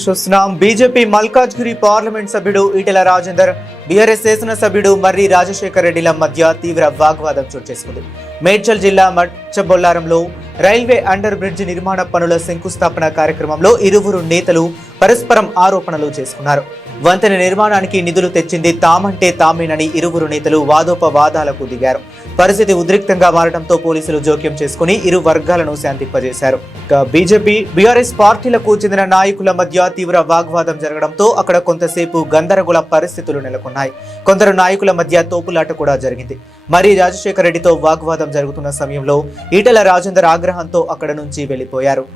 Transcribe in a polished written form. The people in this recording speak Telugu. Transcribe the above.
న్యూస్ చూస్తున్నాం. బీజేపీ మల్కాజ్గిరి పార్లమెంట్ సభ్యుడు ఈటెల రాజేందర్, బీఆర్ఎస్ శాసన సభ్యుడు మర్రి రాజశేఖర్ రెడ్డిల మధ్య తీవ్ర వాగ్వాదం చోటు చేసుకుంది. మేడ్చల్ జిల్లా మచ్చబొల్లారంలో రైల్వే అండర్ బ్రిడ్జ్ నిర్మాణ పనుల శంకుస్థాపన కార్యక్రమంలో ఇరువురు నేతలు పరస్పరం ఆరోపణలు చేసుకున్నారు. వంతెన నిర్మాణానికి నిధులు తెచ్చింది తామంటే తామేనని ఇరువురు నేతలు వాదోపవాదాలకు దిగారు. పరిస్థితి ఉద్రిక్తంగా మారడంతో పోలీసులు జోక్యం చేసుకుని ఇరు వర్గాలను శాంతింపజేశారు. బీజేపీ, బీఆర్ఎస్ పార్టీలకు చెందిన నాయకుల మధ్య తీవ్ర వాగ్వాదం జరగడంతో అక్కడ కొంతసేపు గందరగోళ పరిస్థితులు నెలకొన్నాయి. కొందరు నాయకుల మధ్య తోపులాట కూడా జరిగింది. మర్రి రాజశేఖర్ రెడ్డితో వాగ్వాదం జరుగుతున్న సమయంలో ఈటెల రాజేందర్ ఆగ్రహంతో అక్కడ నుంచి వెళ్లిపోయారు.